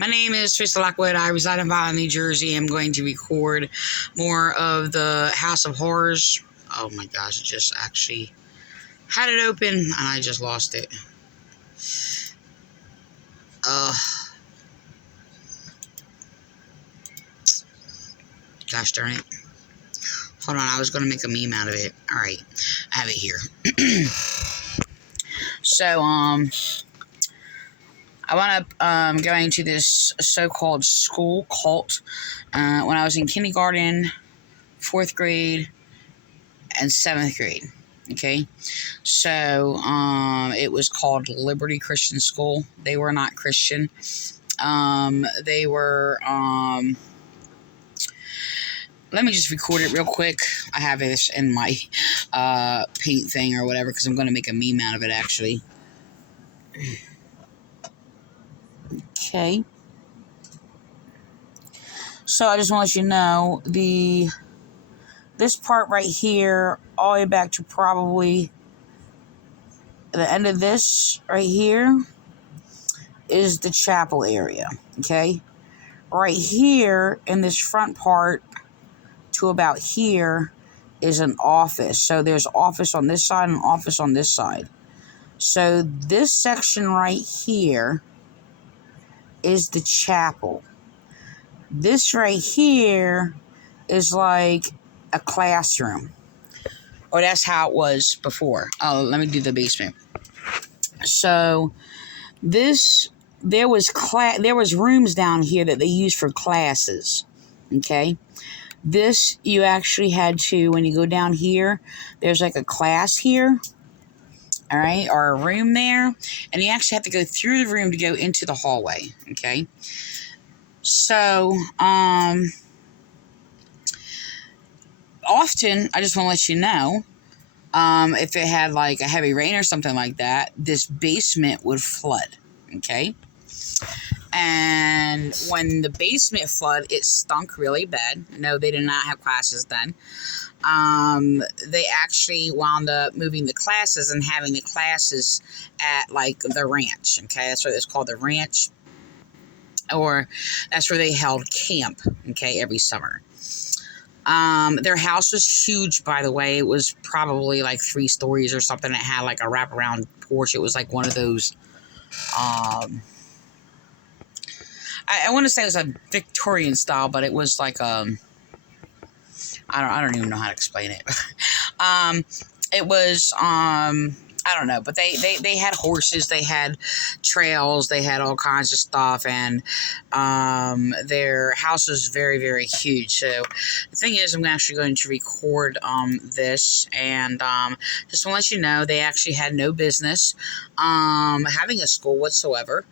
My name is Teresa Lockwood. I reside in Violent, New Jersey. I'm going to record more of the House of Horrors. Oh my gosh, I just actually had it open and I just lost it. Gosh darn it. Hold on, I was going to make a meme out of it. Alright, I have it here. So, I wound up going to this so-called school cult when I was in kindergarten, 4th grade, and 7th grade. Okay, so it was called Liberty Christian School. They were not Christian. They were let me just record it real quick. I have this in my paint thing or whatever because I'm going to make a meme out of it actually. Okay. So I just want to let you know this part right here, all the way back to probably the end of this right here, is the chapel area. Okay. Right here in this front part to about here is an office. So there's office on this side and office on this side. So this section right here is the chapel. This right here is like a classroom. Or that's how it was before. Oh, let me do the basement. So there was rooms down here that they used for classes. Okay? This, you actually had to, when you go down here, there's like a class here, all right, or a room there, and you actually have to go through the room to go into the hallway, okay? So, often, I just want to let you know, if it had like a heavy rain or something like that, this basement would flood, okay? And when the basement flooded, it stunk really bad. No, they did not have classes then. They actually wound up moving the classes and having the classes at like the ranch. Okay, that's what it's called, the ranch. Or that's where they held camp, okay, every summer. Their house was huge, by the way. It was probably like 3 stories or something. It had like a wraparound porch. It was like one of those, I want to say it was a Victorian style, but it was like I don't even know how to explain it. It was I don't know, but they had horses, they had trails, they had all kinds of stuff, and their house was very, very huge. So the thing is, I'm actually going to record this, and just want to let you know they actually had no business having a school whatsoever.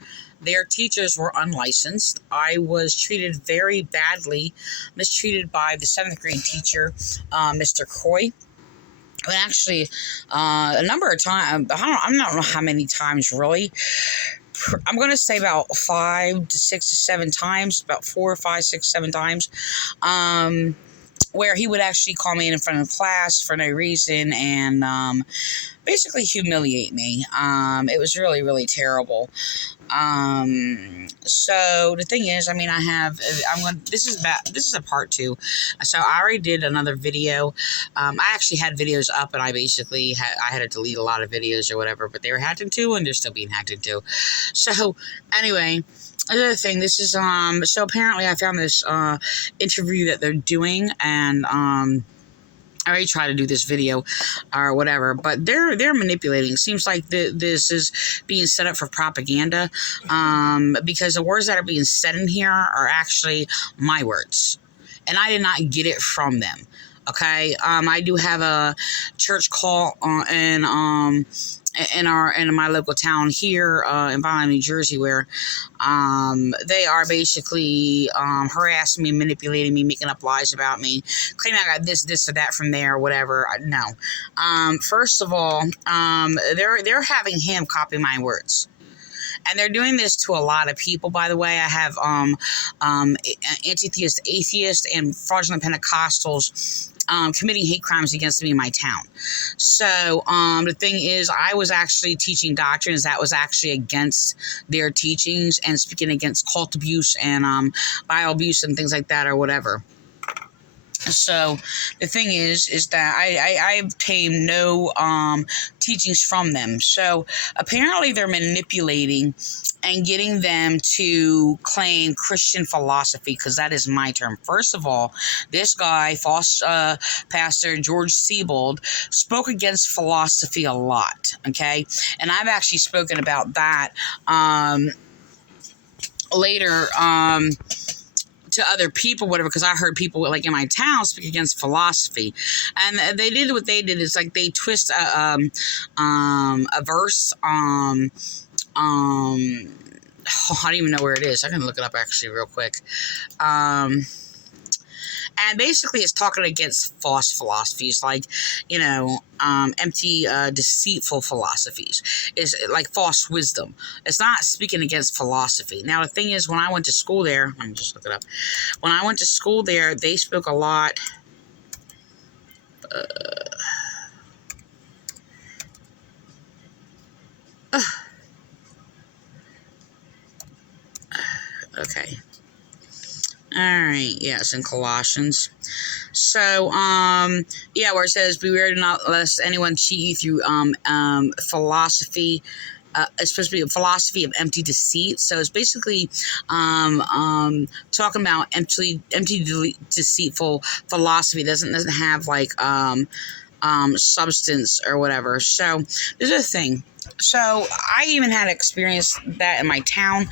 Their teachers were unlicensed. I was treated very badly, mistreated by the 7th grade teacher, Mr. Croy. But actually, a number of times, I don't know how many times really. I'm going to say about 5 to 6 to 7 times, about 4, 5, 6, 7 times, where he would actually call me in front of class for no reason and basically humiliate me. It was really, really terrible. So the thing is, I mean, this is a part 2. So I already did another video. I actually had videos up and I basically I had to delete a lot of videos or whatever, but they were hacked into and they're still being hacked into. So anyway, another thing, this is, so apparently I found this, interview that they're doing, and, I already tried to do this video or whatever, but they're manipulating. It seems like this is being set up for propaganda, because the words that are being said in here are actually my words, and I did not get it from them. Okay, I do have a church call in my local town here in Violent, New Jersey, where they are basically harassing me, manipulating me, making up lies about me, claiming I got this or that from there, or whatever. No. First of all, they're having him copy my words. And they're doing this to a lot of people, by the way. I have anti-theist, atheist, and fraudulent Pentecostals committing hate crimes against me in my town. So the thing is, I was actually teaching doctrines that was actually against their teachings and speaking against cult abuse and Bible abuse and things like that or whatever. So the thing is that I obtained no teachings from them. So apparently they're manipulating and getting them to claim Christian philosophy, because that is my term. First of all, this guy, false pastor George Siebold, spoke against philosophy a lot, okay? And I've actually spoken about that later to other people, whatever, because I heard people like in my town speak against philosophy, and they did what they did is like they twist a verse. I don't even know where it is. I can look it up actually real quick. And basically it's talking against false philosophies, like, you know, empty, deceitful philosophies. It's like false wisdom. It's not speaking against philosophy. Now, the thing is, when I went to school there, let me just look it up. When I went to school there, they spoke a lot. Okay. All right, yeah, it's in Colossians. So, yeah, where it says, "Beware, do not lest anyone cheat you through philosophy." It's supposed to be a philosophy of empty deceit. So it's basically talking about empty deceitful philosophy. Doesn't have like substance or whatever. So there's a thing. So I even had experience that in my town,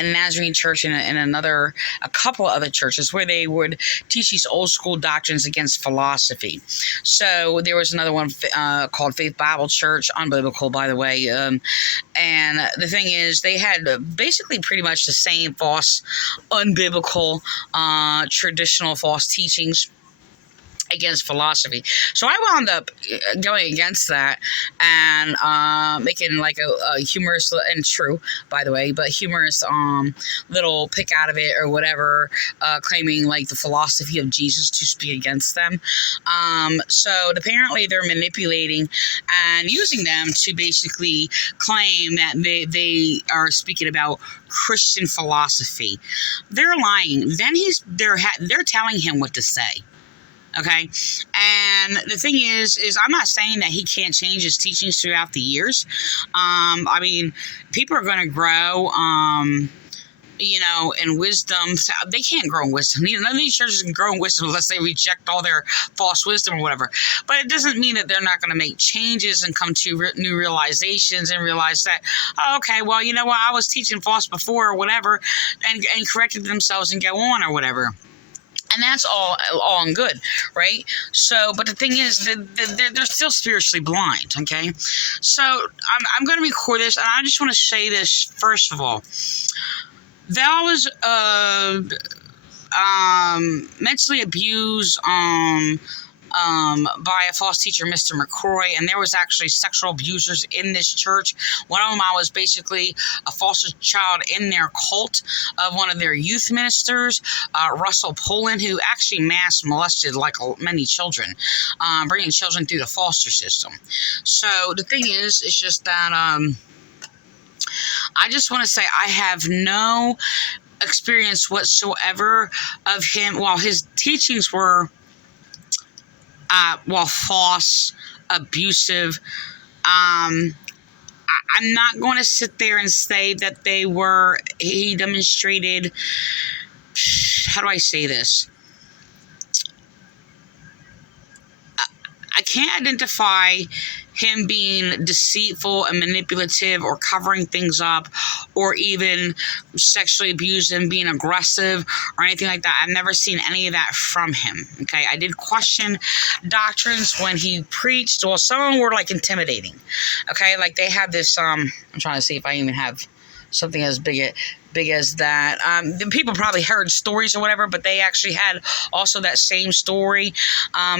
in a Nazarene church and a couple of other churches where they would teach these old school doctrines against philosophy. So there was another one called Faith Bible Church, unbiblical, by the way. And the thing is, they had basically pretty much the same false, unbiblical, traditional false teachings against philosophy. So I wound up going against that and making like a humorous, and true, by the way, but humorous little pick out of it or whatever, claiming like the philosophy of Jesus to speak against them. So apparently they're manipulating and using them to basically claim that they are speaking about Christian philosophy. They're lying. Then they're telling him what to say. Okay, and the thing is I'm not saying that he can't change his teachings throughout the years. I mean, people are going to grow, you know, in wisdom. So they can't grow in wisdom. None of these churches can grow in wisdom unless they reject all their false wisdom or whatever. But it doesn't mean that they're not going to make changes and come to new realizations and realize that, oh, okay, well, you know what, I was teaching false before or whatever, and corrected themselves and go on or whatever. And that's all and good, right? So, but the thing is, they're still spiritually blind, okay? So, I'm going to record this, and I just want to say this, first of all. That was mentally abused by a false teacher, Mr. McCroy, and there was actually sexual abusers in this church. One of them, I was basically a foster child in their cult of one of their youth ministers, Russell Poland, who actually mass molested like many children, bringing children through the foster system. So the thing is, it's just that I just want to say I have no experience whatsoever of him. While his teachings were while false, abusive, I'm not going to sit there and say that he demonstrated, how do I say this? I can't identify him being deceitful and manipulative or covering things up or even sexually abused and being aggressive or anything like that. I've never seen any of that from him, okay? I did question doctrines when he preached. Well, some of them were, like, intimidating, okay? Like, they had this, I'm trying to see if I even have something as big as that. The people probably heard stories or whatever, but they actually had also that same story.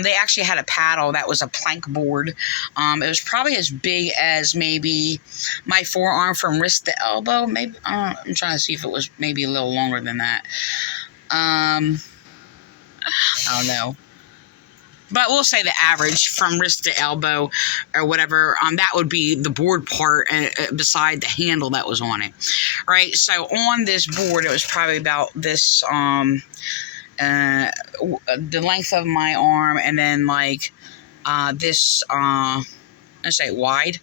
They actually had a paddle that was a plank board. It was probably as big as maybe my forearm from wrist to elbow. Maybe I'm trying to see if it was maybe a little longer than that. I don't know. but we'll say the average from wrist to elbow or whatever. That would be the board part beside the handle that was on it, right? So on this board, it was probably about this, the length of my arm, and then like this, let's say wide,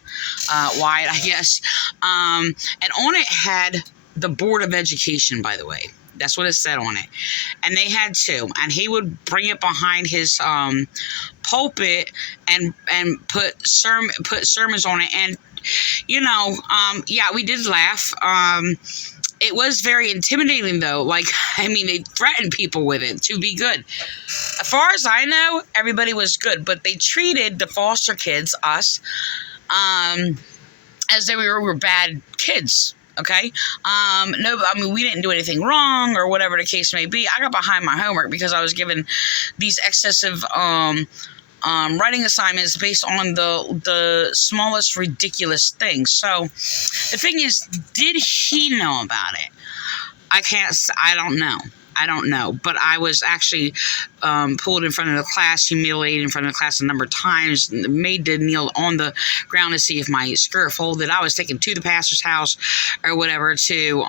I guess. And on it had the Board of Education, by the way. That's what it said on it. And they had two. And he would bring it behind his pulpit and put sermons on it. And, you know, yeah, we did laugh. It was very intimidating, though. Like, I mean, they threatened people with it to be good. As far as I know, everybody was good. But they treated the foster kids, us, as though we were bad kids. Okay. No, I mean, we didn't do anything wrong or whatever the case may be. I got behind my homework because I was given these excessive writing assignments based on the smallest ridiculous things. So the thing is, did he know about it? I don't know. But I was actually pulled in front of the class, humiliated in front of the class a number of times, made to kneel on the ground to see if my skirt folded. I was taken to the pastor's house or whatever to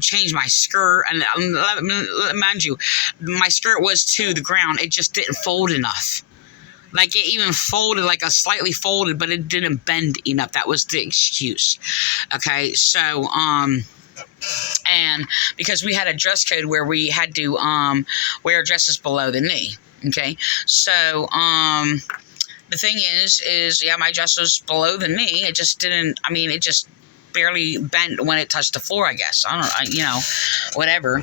change my skirt. And mind you, my skirt was to the ground. It just didn't fold enough. Like, it even folded, like a slightly folded, but it didn't bend enough. That was the excuse. Okay, so, and because we had a dress code where we had to wear dresses below the knee. Okay, so the thing is yeah, my dress was below the knee. It just didn't. I mean, it just barely bent when it touched the floor, I guess. I don't know, you know, whatever.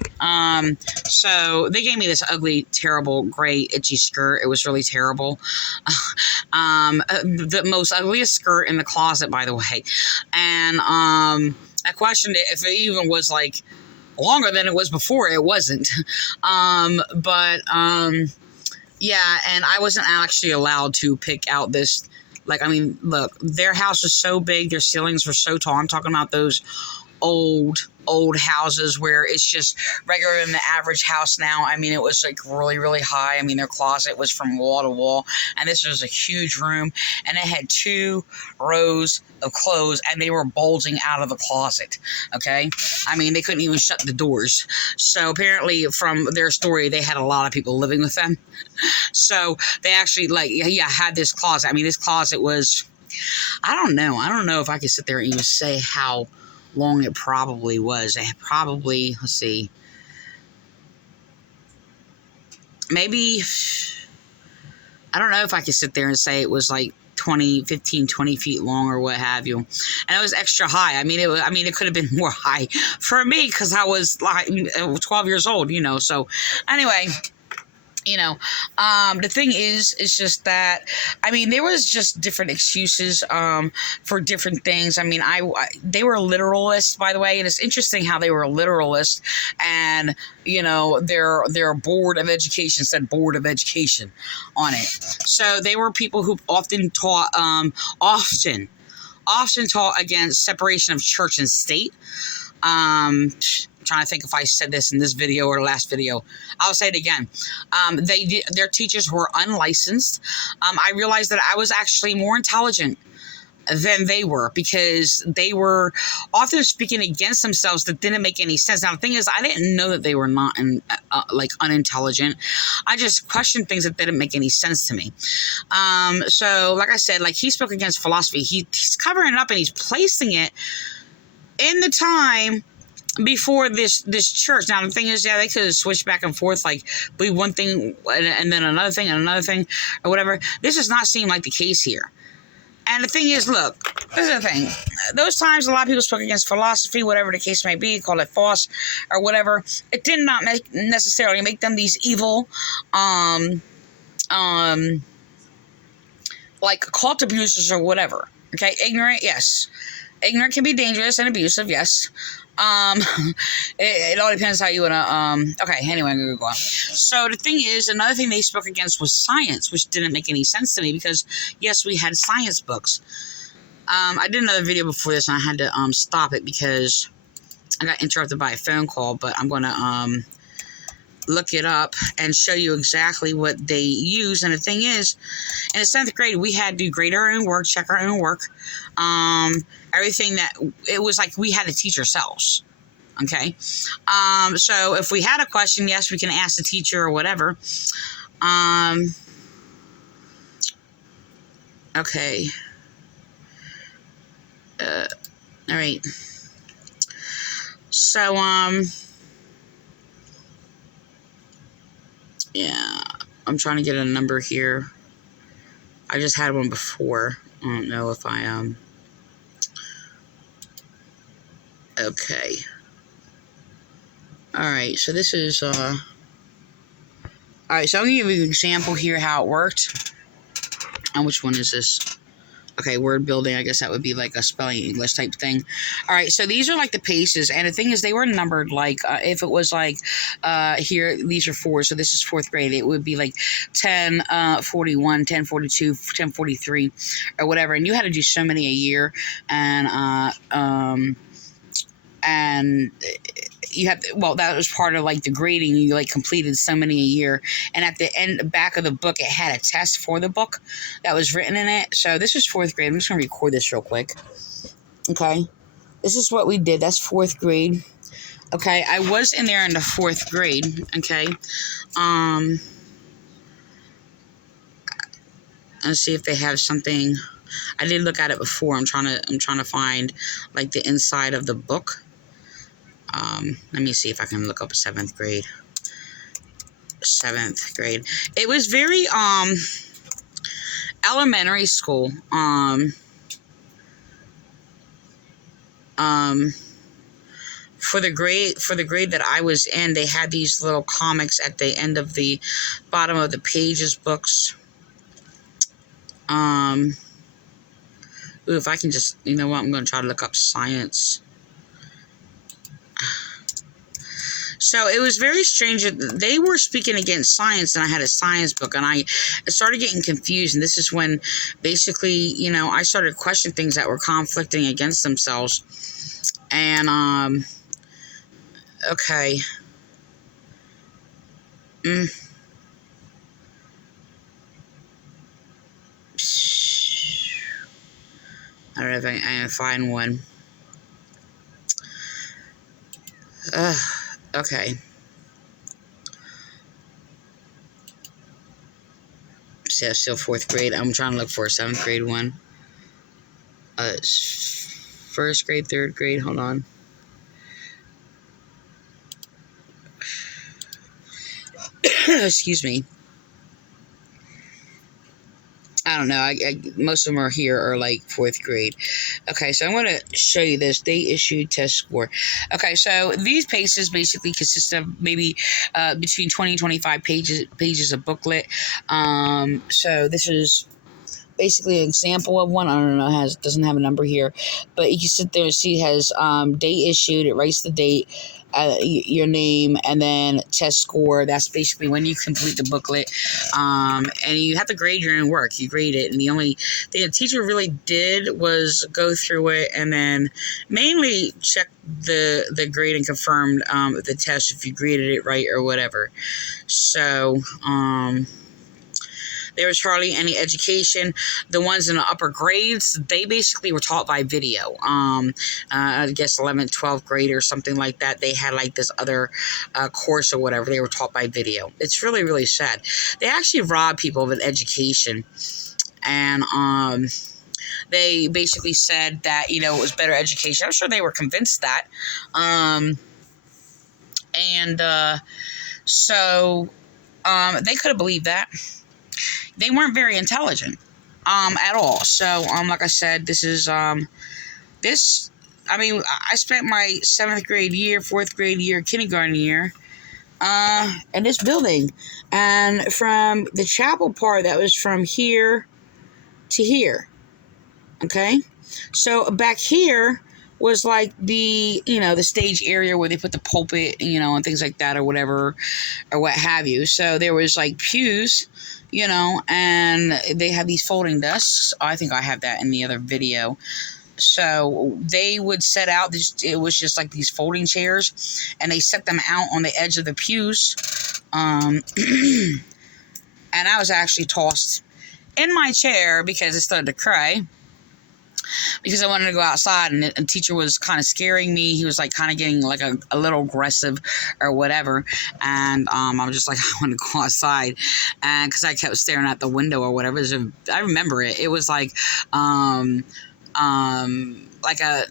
So they gave me this ugly, terrible, gray, itchy skirt. It was really terrible. The most ugliest skirt in the closet, by the way. And I questioned it if it even was like longer than it was before. It wasn't. Yeah, and I wasn't actually allowed to pick out this. Like, I mean, look, their house was so big, their ceilings were so tall. I'm talking about those old houses where it's just regular than the average house now. I mean, it was like really, really high. I mean, their closet was from wall to wall, and this was a huge room, and it had 2 rows of clothes, and they were bulging out of the closet. Okay, I mean, they couldn't even shut the doors. So apparently, from their story, they had a lot of people living with them. So they actually, like, yeah, had this closet. I mean, this closet was, I don't know if I could sit there and even say how long it probably was. It probably, let's see, maybe, I don't know if I could sit there and say it was like 20 feet long or what have you. And it was extra high. I mean, it could have been more high for me because I was like 12 years old, you know. So anyway, you know, the thing is, it's just that, I mean, there was just different excuses for different things. I mean, they were literalists, by the way, and it's interesting how they were literalists, and, you know, their Board of Education said Board of Education on it. So they were people who often taught against separation of church and state. Trying to think if I said this in this video or last video. I'll say it again. Their teachers were unlicensed. I realized that I was actually more intelligent than they were because they were often speaking against themselves that didn't make any sense. Now, the thing is, I didn't know that they were not like unintelligent. I just questioned things that didn't make any sense to me. So, like I said, like, he spoke against philosophy. He's covering it up and he's placing it in the time before this church. Now, the thing is, yeah, they could have switched back and forth, like, believe one thing and then another thing and another thing or whatever. This does not seem like the case here. And the thing is, look, this is the thing. Those times a lot of people spoke against philosophy, whatever the case may be, call it false or whatever. It did not necessarily make them these evil, like cult abusers or whatever. Okay, ignorant, yes. Ignorant can be dangerous and abusive, yes. It all depends how you want to, okay, anyway, I'm going to go on. So the thing is, another thing they spoke against was science, which didn't make any sense to me because, yes, we had science books. I did another video before this and I had to, stop it because I got interrupted by a phone call, but I'm going to, look it up and show you exactly what they use. And the thing is, in the 7th grade, we had to grade our own work, check our own work, everything that, it was like we had to teach ourselves. Okay. So if we had a question, yes, we can ask the teacher or whatever. Okay. All right. So, yeah, I'm trying to get a number here. I just had one before. I don't know if I, okay. All right, so this is, all right, so I'm going to give you an example here how it worked. And which one is this? Okay, word building, I guess that would be like a spelling English type thing. All right, so these are like the paces, and the thing is they were numbered like, if it was like, here, these are 4, so this is 4th grade, it would be like 1041, 1042, 1043, or whatever, and you had to do so many a year, and you have to, well, that was part of like the grading. You like completed so many a year, and at the end, back of the book, it had a test for the book that was written in it. So this is 4th grade. I'm just gonna record this real quick. Okay, this is what we did. That's 4th grade. Okay, I was in there in the 4th grade. Okay, let's see if they have something. I did look at it before. I'm trying to find like the inside of the book. Let me see if I can look up 7th grade. 7th grade. It was very, elementary school. For the grade that I was in, they had these little comics at the end of the bottom of the pages books. Ooh, if I can just, you know what, I'm going to try to look up science. So it was very strange. They were speaking against science, and I had a science book, and I started getting confused. And this is when, basically, you know, I started questioning things that were conflicting against themselves. And okay. I don't know if I can find one. Okay. See, that's still 4th grade. I'm trying to look for a 7th grade one. 1st grade, 3rd grade. Hold on. Excuse me. I don't know. Most of them are here are like 4th grade. Okay, so I'm going to show you this. They issued test score. Okay, so these paces basically consist of maybe between 20 and 25 pages of booklet. So this is basically an example of one. I don't know, doesn't have a number here, but you can sit there and see it has date issued. It writes the date, your name, and then test score. That's basically when you complete the booklet, and you have to grade your own work. You grade it, and the only thing the teacher really did was go through it and then mainly check the grade and confirmed the test if you graded it right or whatever. So there was hardly any education. The ones in the upper grades, they basically were taught by video. I guess 11th, 12th grade or something like that. They had like this other course or whatever. They were taught by video. It's really, really sad. They actually robbed people of an education. And they basically said that, you know, it was better education. I'm sure they were convinced that. So they could have believed that. They weren't very intelligent at all. So like I said, this is I spent my 7th grade year, 4th grade year, kindergarten year in this building. And from the chapel part, that was from here to here. Okay? So back here was like the, you know, the stage area where they put the pulpit, you know, and things like that or whatever, or what have you. So there was like pews, you know, and they had these folding desks. I think I have that in the other video. So they would set out, it was just like these folding chairs, and they set them out on the edge of the pews And I was actually tossed in my chair because I started to cry because I wanted to go outside, and the teacher was kind of scaring me. He was like kind of getting like a little aggressive or whatever. And I was just like, I want to go outside. And because I kept staring out the window or whatever. I remember it. It was like a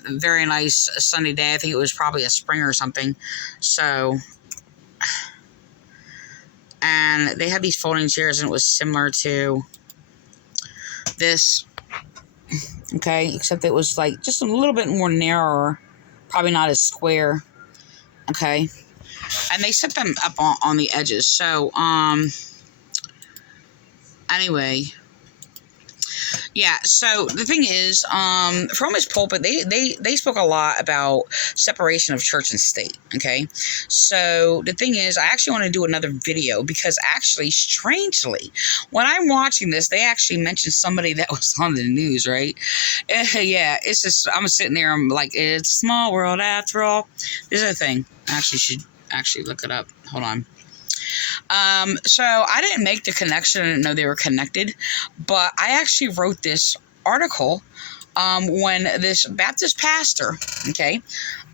very nice sunny day. I think it was probably a spring or something. So, and they had these folding chairs, and it was similar to this. Okay, except it was like just a little bit more narrower, probably not as square. Okay, and they set them up on the edges. So, anyway, yeah. So the thing is, from his pulpit, they spoke a lot about separation of church and state. Okay, so the thing is, I actually want to do another video because actually, strangely, when I'm watching this, they actually mentioned somebody that was on the news, right? Yeah, it's just I'm sitting there, I'm like, it's a small world after all. This is a thing. I actually should look it up. Hold on. So I didn't make the connection. I didn't know they were connected, but I actually wrote this article when this Baptist pastor, okay,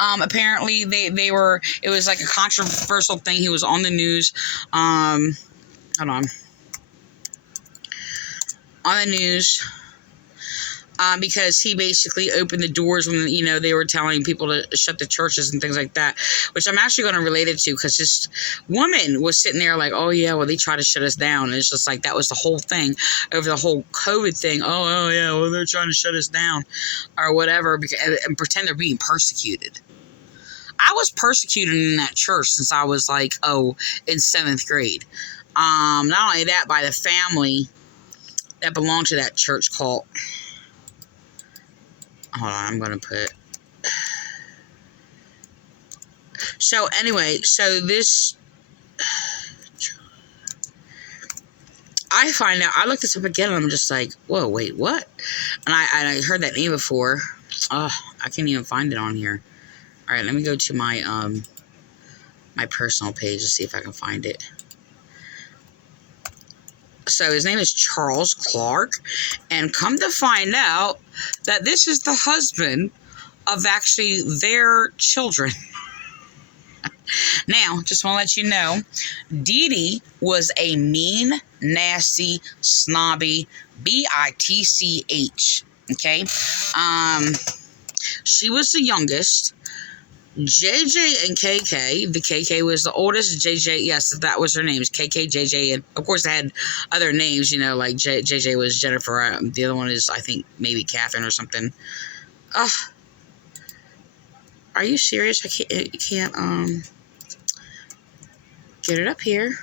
apparently it was like a controversial thing. He was on the news. Hold on. On the news. Because he basically opened the doors when, they were telling people to shut the churches and things like that, which I'm actually going to relate it to because this woman was sitting there like, oh, yeah, well, they try to shut us down. And it's just like that was the whole thing over the whole COVID thing. Oh, yeah, well, they're trying to shut us down or whatever and pretend they're being persecuted. I was persecuted in that church since I was like, in 7th grade. Not only that, by the family that belonged to that church cult. Hold on, I'm going to put... So, anyway, this... I find out... I looked this up again, and I'm just like, whoa, wait, what? And I heard that name before. Oh, I can't even find it on here. All right, let me go to my, my personal page to see if I can find it. So his name is Charles Clark, and come to find out that this is the husband of actually their children. Now, just want to let you know, B-tch was a mean, nasty, snobby, B-tch, okay? She was the youngest. JJ and KK, the KK was the oldest, JJ, yes, that was her names, KK, JJ, and of course they had other names, like JJ was Jennifer, the other one is, I think, maybe Catherine or something. Are you serious? I can't, get it up here.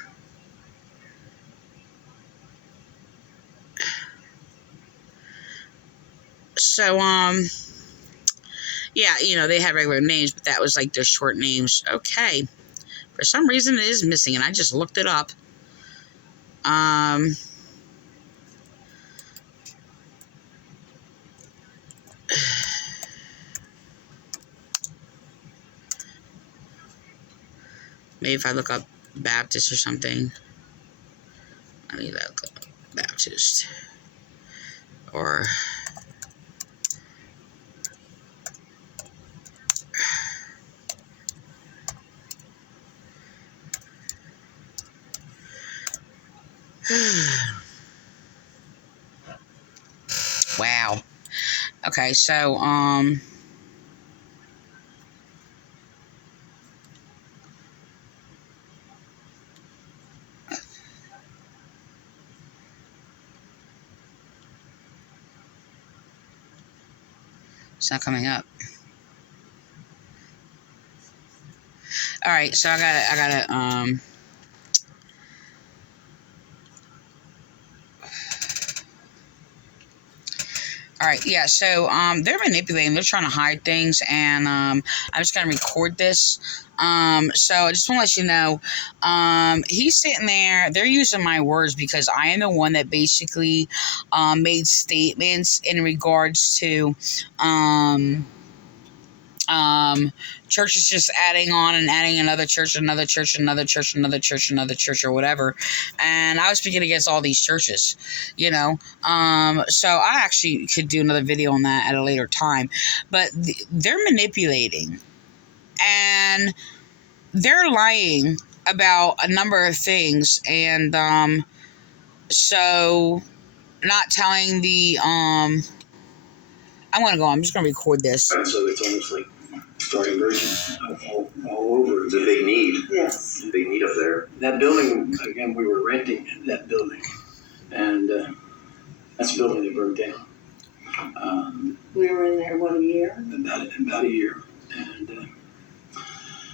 So, yeah, they had regular names, but that was like their short names. Okay. For some reason it is missing, and I just looked it up. Maybe if I look up Baptist or something. I need to look up Baptist. Or... Wow. Okay, so, it's not coming up. All right, so I gotta, all right, yeah, so, they're manipulating, they're trying to hide things, and, I'm just gonna record this. So I just want to let you know, he's sitting there, they're using my words because I am the one that basically, made statements in regards to, Church is just adding on and adding another church, another church, another church, another church, another church, or whatever. And I was speaking against all these churches, you know. So I actually could do another video on that at a later time. But they're manipulating and they're lying about a number of things. And so not telling the I'm gonna go. I'm just gonna record this. So it's almost like starting version all over. It's a big need. Yes. It's a big need up there. That building, again, we were renting that building, and that's a building that burned down. We were in there, what, a year? About a year, and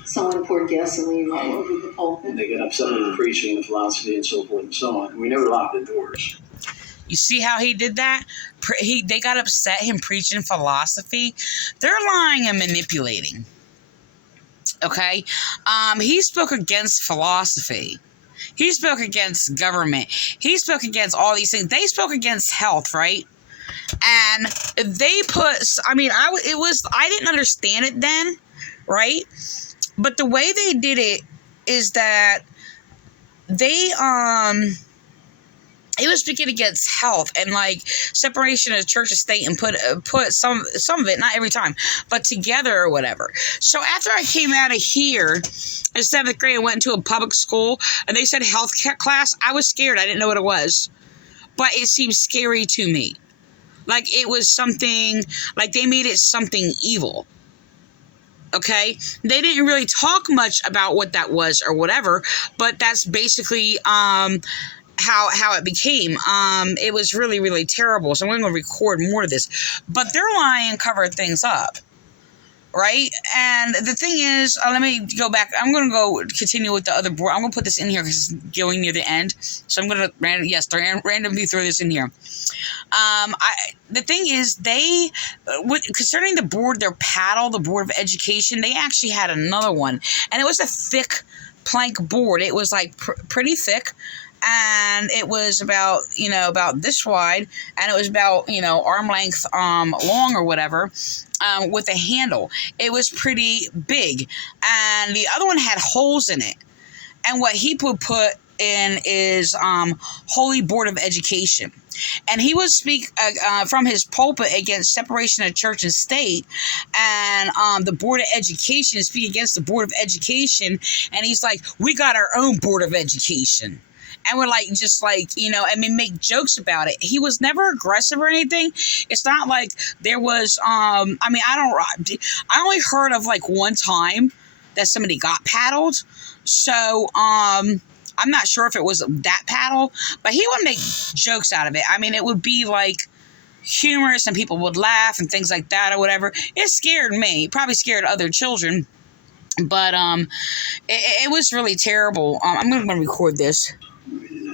someone poured gasoline all over the pulpit. they got upset with the preaching and the philosophy and so forth and so on. We never locked the doors. You see how he did that? They got upset him preaching philosophy. They're lying and manipulating. Okay? He spoke against philosophy. He spoke against government. He spoke against all these things. They spoke against health, right? And they put, I didn't understand it then, right? But the way they did it is that they, it was speaking against health and like separation of church and state, and put some of it, not every time, but together or whatever. So after I came out of here in 7th grade and went into a public school and they said health class, I was scared. I didn't know what it was, but it seemed scary to me. Like it was something, like they made it something evil. Okay, they didn't really talk much about what that was or whatever, but that's basically how it became. It was really, really terrible. So I'm going to record more of this. But they're lying and covering things up. Right? And the thing is, let me go back. I'm going to go continue with the other board. I'm going to put this in here because it's going near the end. So I'm going to randomly throw this in here. The thing is, concerning the board, their paddle, the Board of Education, they actually had another one. And it was a thick plank board. It was like pretty thick. And it was about this wide, and it was about, arm length long or whatever, with a handle. It was pretty big, and the other one had holes in it. And what he would put in is Holy Board of Education. And he would speak from his pulpit against separation of church and state, and the Board of Education, speak against the Board of Education. And he's like, we got our own Board of Education. And we're like, make jokes about it. He was never aggressive or anything. It's not like there was, I only heard of like one time that somebody got paddled. So, I'm not sure if it was that paddle, but he would make jokes out of it. I mean, it would be like humorous and people would laugh and things like that or whatever. It scared me. It probably scared other children. But, it was really terrible. I'm going to record this.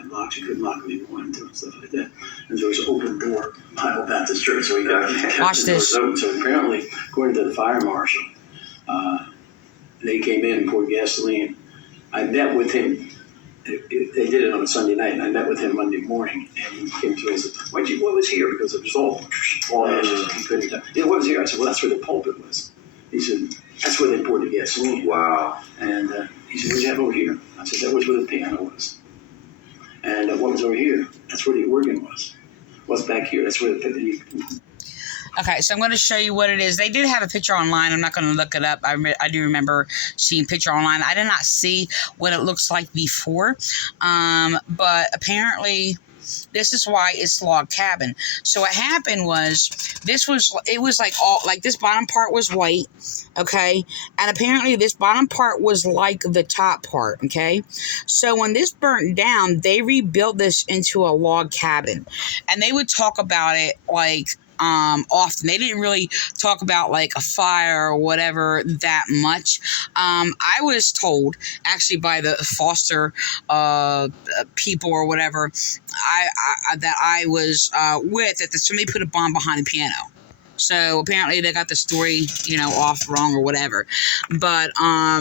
Locked. You couldn't lock them if you wanted to and stuff like that. And there was an open door, Bible Baptist Church, so he kept Watch the doors open. So apparently, according to the fire marshal, they came in and poured gasoline. I met with him. They did it on a Sunday night, and I met with him Monday morning, and he came to me and said, what was here? Because it was all ashes. He couldn't tell. Yeah, what was here? I said, well, that's where the pulpit was. He said, that's where they poured the gasoline. Wow. And he said, what do you have over here? I said, that was where the piano was. And what was over here? That's where the organ was. What's back here? That's where the... Okay, so I'm going to show you what it is. They did have a picture online. I'm not going to look it up. I do remember seeing a picture online. I did not see what it looks like before. But apparently, this is why it's log cabin. So what happened was, it was like this bottom part was white, okay? And apparently this bottom part was like the top part, okay? So when this burnt down, they rebuilt this into a log cabin. And they would talk about it like often. They didn't really talk about like a fire or whatever that much. I was told actually by the foster people or whatever that I was with that somebody put a bomb behind the piano. So apparently they got the story, off wrong or whatever. But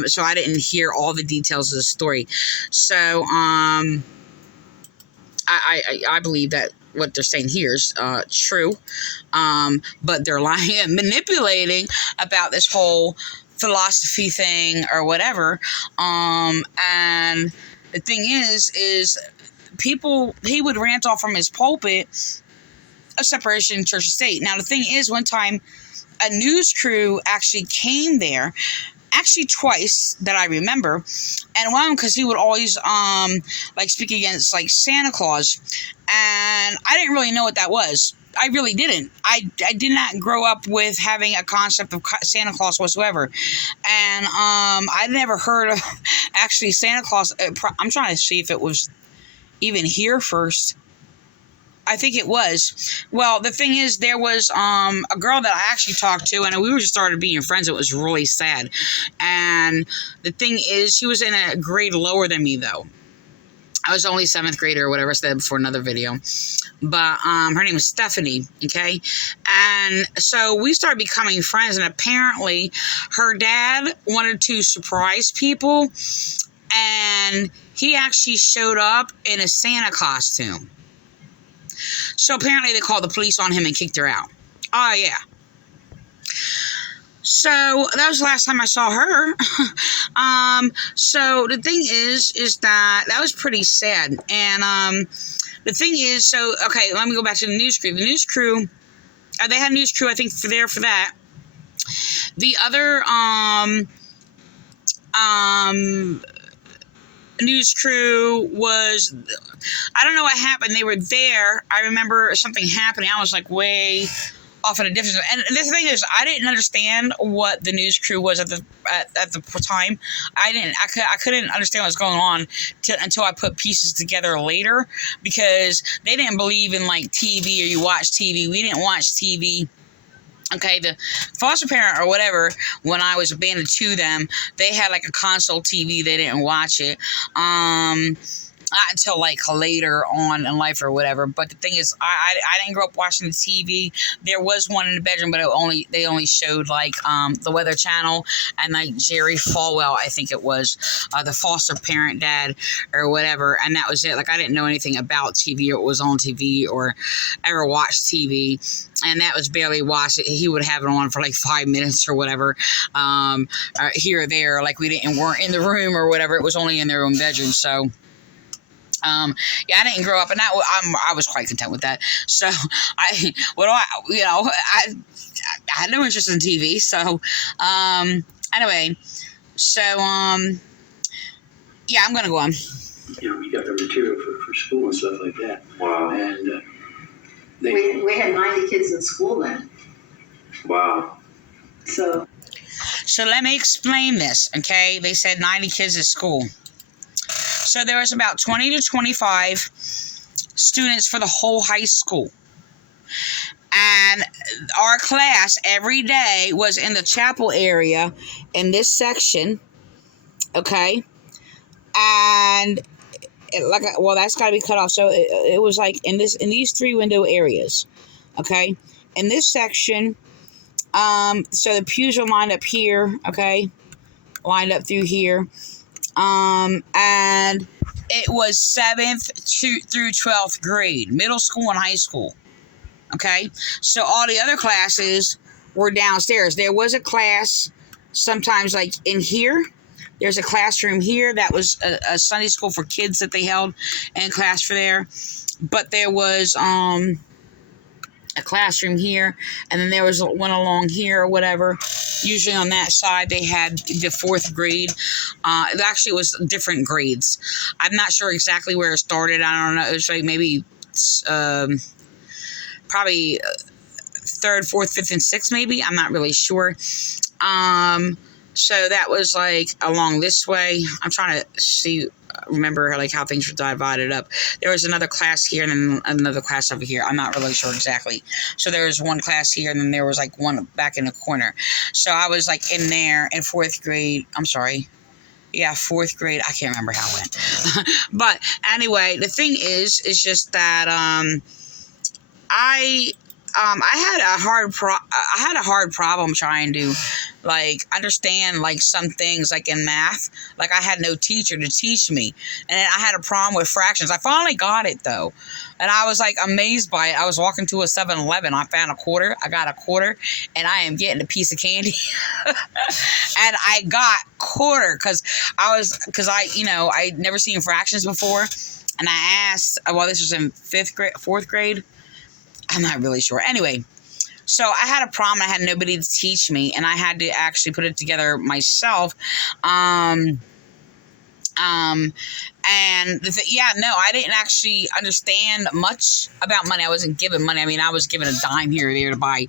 so I didn't hear all the details of the story. So I believe that what they're saying here is true, but they're lying and manipulating about this whole philosophy thing or whatever. And the thing is people, he would rant off from his pulpit a separation in church and state. Now the thing is, one time a news crew actually came there, actually twice that I remember, and one because he would always like speak against like Santa Claus, and I didn't really know what that was. I really didn't. I did not grow up with having a concept of Santa Claus whatsoever, and I never heard of actually Santa Claus. I'm trying to see if it was even here first. I think it was. Well, the thing is, there was a girl that I actually talked to, and we were just started being friends. It was really sad. And the thing is, she was in a grade lower than me, though. I was only 7th grader or whatever. I said that before another video. But her name was Stephanie, okay? And so we started becoming friends, and apparently her dad wanted to surprise people, and he actually showed up in a Santa costume. So apparently they called the police on him and kicked her out. Oh, yeah. So that was the last time I saw her. So the thing is that was pretty sad. And the thing is, so, okay, let me go back to the news crew. The news crew, they had a news crew, I think, for that. The other news crew was, I don't know what happened. They were there. I remember something happening. I was like way off in a different. And the thing is, I didn't understand what the news crew was at the time. I couldn't understand what was going on until I put pieces together later, because they didn't believe in like TV or you watch TV. We didn't watch TV. Okay, the foster parent or whatever, when I was abandoned to them, they had like a console TV. They didn't watch it not until like later on in life or whatever. But the thing is, I didn't grow up watching the TV. There was one in the bedroom, but they only showed like the Weather Channel and like Jerry Falwell, I think it was, the foster parent dad or whatever, and that was it. Like I didn't know anything about TV or what was on TV or ever watched TV. And that was barely watched. He would have it on for like 5 minutes or whatever, here or there. Like weren't in the room or whatever. It was only in their own bedroom. So, yeah, I didn't grow up, and I was quite content with that. So I had no interest in TV. So, anyway, so yeah, I'm gonna go on. We got the material for school and stuff like that. Wow. And We had 90 kids in school then. Wow. So let me explain this, okay? They said 90 kids at school. So there was about 20 to 25 students for the whole high school. And our class every day was in the chapel area in this section, okay? And that's got to be cut off. So it was like in these 3 window areas, okay? In this section, so the pews are lined up here, okay? Lined up through here. And it was 7th through 12th grade, middle school and high school, okay? So all the other classes were downstairs. There was a class sometimes like in here. There's a classroom here that was a Sunday school for kids that they held in class for there. But there was a classroom here, and then there was one along here or whatever. Usually on that side they had the 4th grade. It actually was different grades. I'm not sure exactly where it started. I don't know. It was like maybe probably 3rd, 4th, 5th, and 6th maybe. I'm not really sure. So that was like along this way. I'm trying to remember like how things were divided up. There was another class here and then another class over here. I'm not really sure exactly. So there was one class here and then there was like one back in the corner. So I was like in there in 4th grade. I'm sorry. Yeah, 4th grade. I can't remember how it went. But anyway, the thing is just that I had a hard problem trying to like understand like some things like in math. Like I had no teacher to teach me, and I had a problem with fractions. I finally got it though, and I was like amazed by it. I was walking to a 7-Eleven. I found a quarter. I got a quarter, and I am getting a piece of candy. And I got quarter because I'd never seen fractions before, and I asked. Well, this was in 4th grade. I'm not really sure. Anyway. So I had a problem. I had nobody to teach me, and I had to actually put it together myself. And I didn't actually understand much about money. I wasn't given money. I mean, I was given a dime here or there to buy,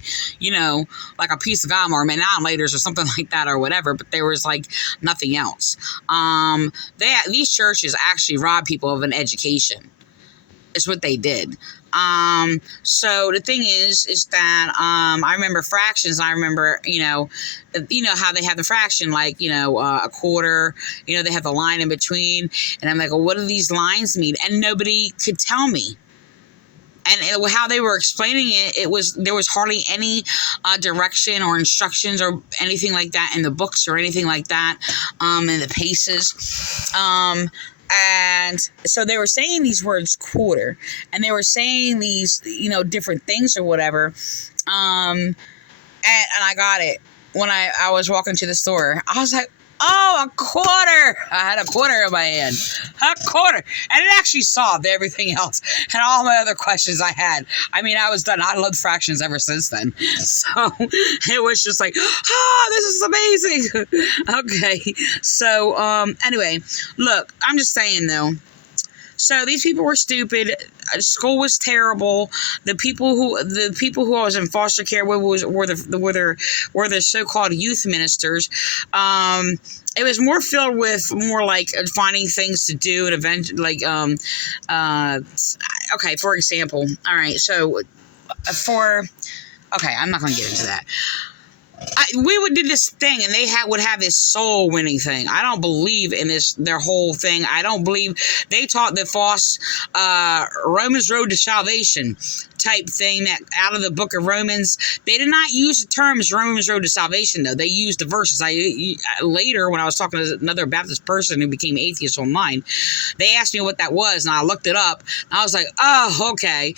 like a piece of gum or manipulators or something like that or whatever. But there was like nothing else. These churches actually rob people of an education. It's what they did. So the thing is that, I remember fractions. I remember, how they have the fraction, like, a quarter, they have the line in between. And I'm like, well, what do these lines mean? And nobody could tell me. And how they were explaining it, there was hardly any direction or instructions or anything like that in the books or anything like that, in the paces. And so they were saying these words quarter, and they were saying these, different things or whatever. And I got it when I was walking to the store. I was like, oh, a quarter. I had a quarter in my hand. A quarter. And it actually solved everything else and all my other questions I had. I mean, I was done. I loved fractions ever since then. So it was just like, this is amazing. Okay. So, anyway, look, I'm just saying though. So these people were stupid. School was terrible. The people who I was in foster care with were the so-called youth ministers. It was more filled with more like finding things to do and okay, for example. All right, so I'm not going to get into that. We would do this thing, and they would have this soul winning thing. I don't believe in their whole thing. I don't believe they taught the false Romans Road to Salvation type thing that out of the book of Romans. They did not use the terms Romans Road to Salvation, though. They used the verses. Later, when I was talking to another Baptist person who became atheist online, they asked me what that was, and I looked it up. And I was like, oh, okay.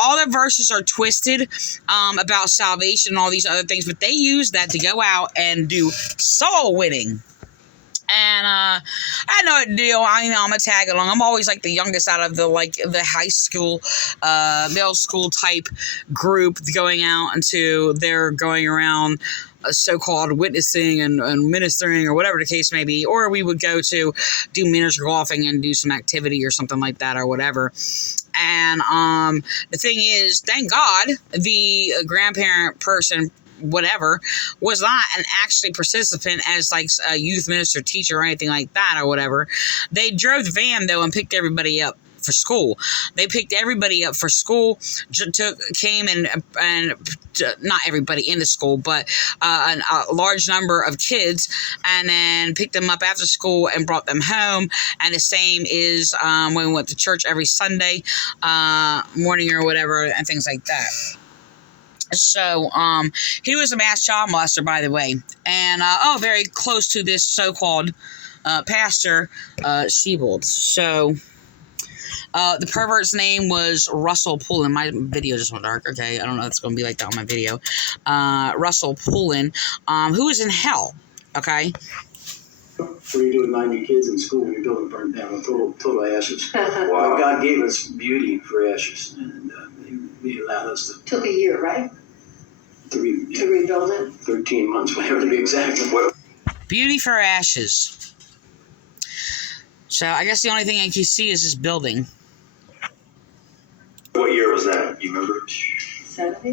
All the verses are twisted about salvation and all these other things, but they use that to go out and do soul winning. And I know a deal. I'm a tag along. I'm always like the youngest out of the high school, middle school type group going out into they're going around so-called witnessing and ministering or whatever the case may be. Or we would go to do miniature golfing and do some activity or something like that or whatever. And the thing is, thank God, the grandparent person whatever was not an actually participant as like a youth minister, teacher, or anything like that or whatever. They drove the van though and picked everybody up for school. They picked everybody up for school, came and not everybody in the school, but a large number of kids, and then picked them up after school and brought them home. And the same is when we went to church every Sunday morning or whatever and things like that. So, he was a mass child molester, by the way, and, very close to this so-called, pastor, Siebold. So, the pervert's name was Russell Pullen. My video just went dark. Okay, I don't know if it's going to be like that on my video. Russell Pullen, who was in hell, okay? What are you doing 90 kids in school when your building burned down? Total ashes. Wow. God gave us beauty for ashes, and he allowed us to... Took a year, right? To rebuild it? 13 months, whatever to be exact. Beauty for ashes. So I guess the only thing I can see is this building. What year was that? You remember? 70?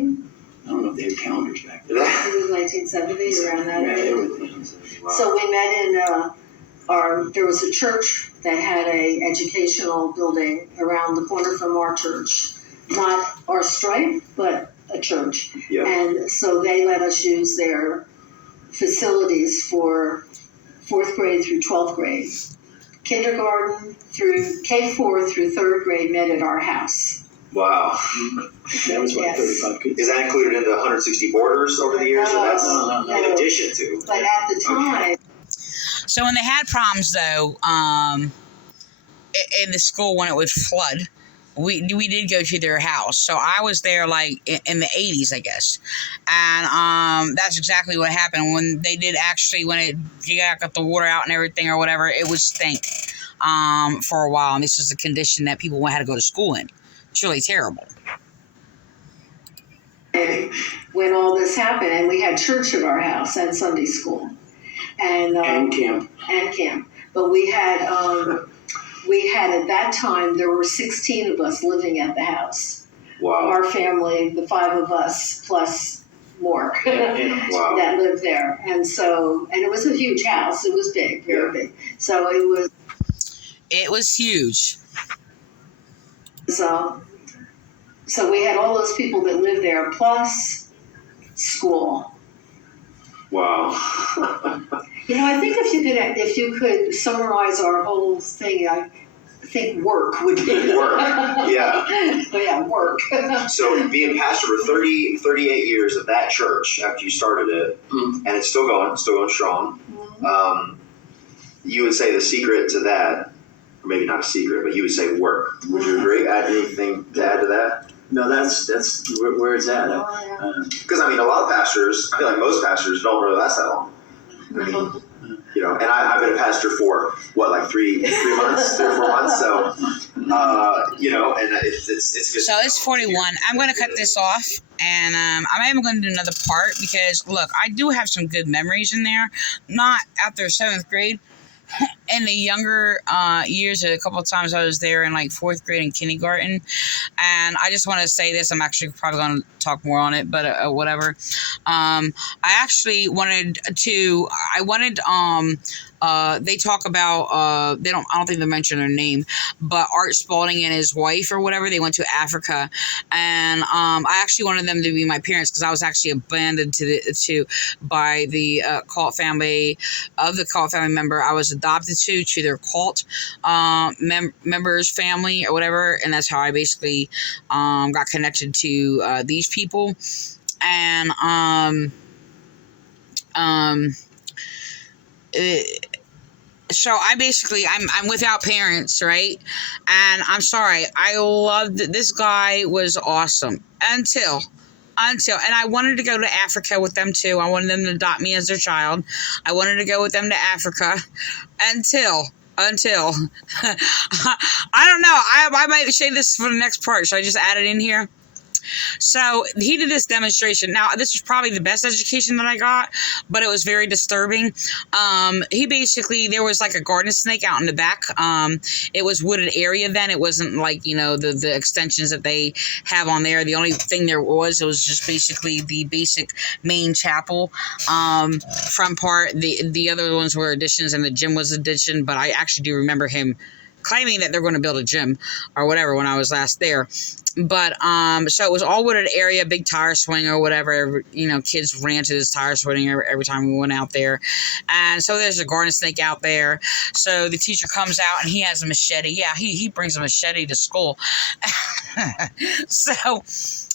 I don't know if they had calendars back then. It was 1970, around that area. Everything. Wow. So we met in there was a church that had a educational building around the corner from our church. Not our stripe, but a church. Yeah. And so they let us use their facilities for 4th grade through 12th grade. Kindergarten through K4 through 3rd grade met at our house. Wow. That was what, Yes. 35 kids? Is that included in the 160 boarders over the years, or that's No. in addition to? But at the time, So when they had problems, though, in the school when it would flood, we did go to their house. So I was there like in the 80s, I guess, and that's exactly what happened when they did actually you got the water out and everything or whatever. It would stink for a while, and this is the condition that people had to go to school in. It's really terrible. when all this happened, and we had church at our house and Sunday school, and camp. But we had at that time there were 16 of us living at the house. Wow. Our family, the 5 of us plus more Wow. that lived there, and it was a huge house. It was big, very big. So It was huge. So we had all those people that lived there plus school. Wow. I think if you could summarize our whole thing, I think work would be Work. Yeah. Oh, yeah, work. So being pastor for 38 years at that church after you started it, and it's still going strong. You would say the secret to that, or maybe not a secret, but you would say work. Would you agree? Add anything to add to that? No, that's where it's at. Because a lot of pastors, I feel like most pastors don't really last that long. And I've been a pastor for like 3 months, 3 or 4 months. So, and it's good. So it's 41. I'm going to cut this off, and I'm even going to do another part because, look, I do have some good memories in there. Not after 7th grade. In the younger years, a couple of times I was there in like 4th grade and kindergarten. And I just want to say this. I'm actually probably going to talk more on it, but whatever. I actually wanted to, they talk about, I don't think they mention their name, but Art Spalding and his wife or whatever, they went to Africa. And I actually wanted them to be my parents because I was actually abandoned by the cult family member I was adopted to their cult members family or whatever. And that's how I basically got connected to these people. And so I'm without parents, right? And I'm sorry, I loved this guy was awesome until and I wanted to go to Africa with them too. I wanted them to adopt me as their child. I wanted to go with them to Africa until I don't know. I might say this for the next part. Should I just add it in here? So he did this demonstration. Now, this was probably the best education that I got, but it was very disturbing. There was like a garden snake out in the back. It was wooded area then. It wasn't like, the extensions that they have on there. The only thing it was just basically the basic main chapel front part. The other ones were additions and the gym was addition, but I actually do remember him claiming that they're going to build a gym or whatever when I was last there. But so it was all wooded area, big tire swing or whatever. Kids ran to this tire swing every time we went out there. And so there's a garden snake out there. So the teacher comes out and he has a machete. Yeah, he brings a machete to school. So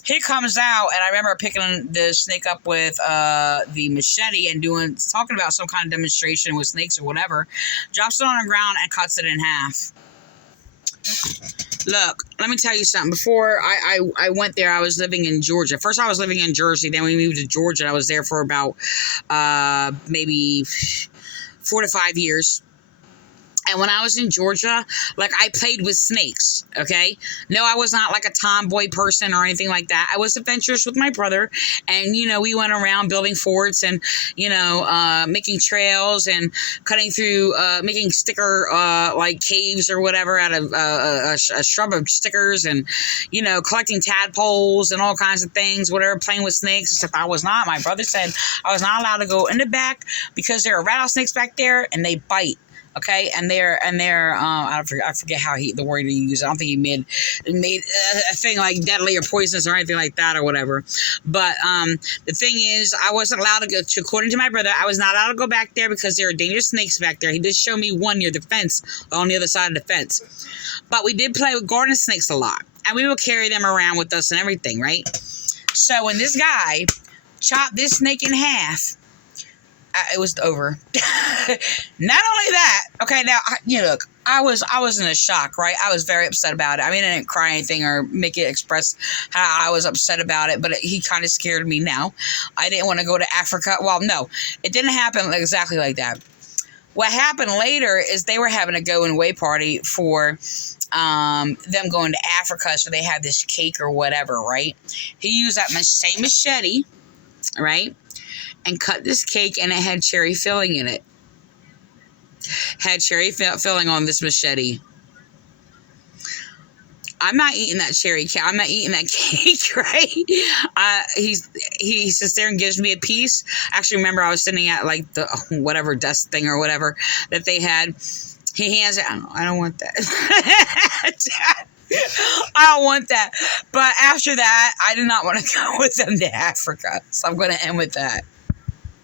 he comes out, and I remember picking the snake up with the machete and talking about some kind of demonstration with snakes or whatever. Drops it on the ground and cuts it in half. Look, let me tell you something. Before I went there, I was living in Georgia. First, I was living in Jersey. Then we moved to Georgia. I was there for about maybe 4 to 5 years. And when I was in Georgia, I played with snakes, okay? No, I was not like a tomboy person or anything like that. I was adventurous with my brother. And, we went around building forts and, making trails and cutting through, making sticker, caves or whatever out of a shrub of stickers and, collecting tadpoles and all kinds of things, whatever, playing with snakes, except I was not. My brother said I was not allowed to go in the back because there are rattlesnakes back there and they bite. Okay, and they're I forget how the word he used. I don't think he made a thing like deadly or poisonous or anything like that or whatever. But the thing is, I wasn't allowed to go to. According to my brother, I was not allowed to go back there because there are dangerous snakes back there. He did show me one near the fence, on the other side of the fence. But we did play with garden snakes a lot, and we would carry them around with us and everything, right? So when this guy chopped this snake in half, it was over. Not only that, okay, now, look, I was in a shock, right? I was very upset about it. I mean, I didn't cry anything or make it express how I was upset about it, but he kind of scared me now. I didn't want to go to Africa. Well, no, it didn't happen exactly like that. What happened later is they were having a going away party for them going to Africa, so they had this cake or whatever, right? He used that same machete, right? And cut this cake, and it had cherry filling in it. Had cherry filling on this machete. I'm not eating that I'm not eating that cake, right? He sits there and gives me a piece. Actually, remember, I was sitting at like the whatever desk thing or whatever that they had. He hands it. I don't want that. I don't want that. But after that, I did not want to go with them to Africa. So I'm going to end with that.